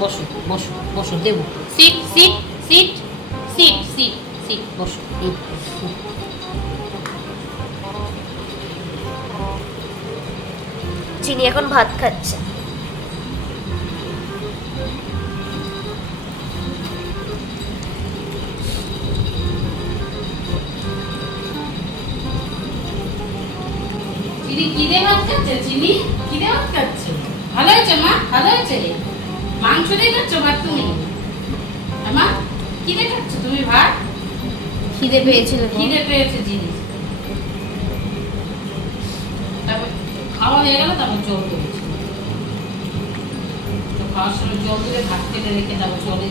বসো বসো বসো দেবো। Sit sit sit sit sit sit বসো। চিনি এখন ভাত খাচ্ছে। চিনি কি দিয়ে ভাত খাচ্ছে? চিনি কি দিয়ে ভাত খাচ্ছে? ভালো হয়েছে মা, ভালো হয়েছে। মাংস দিয়ে খাচ্ছ ভাত তুমি? মা কি দিয়ে খাচ্ছ তুমি ভাত? খিদে পেয়েছিল। খিদে পেয়েছে জিনিস। তারপর খাওয়া হয়ে গেল, তারপর জল দিয়েছি। তো খাওয়ার সময় জল দিলে ভাত কেটে রেখে তারপর জলে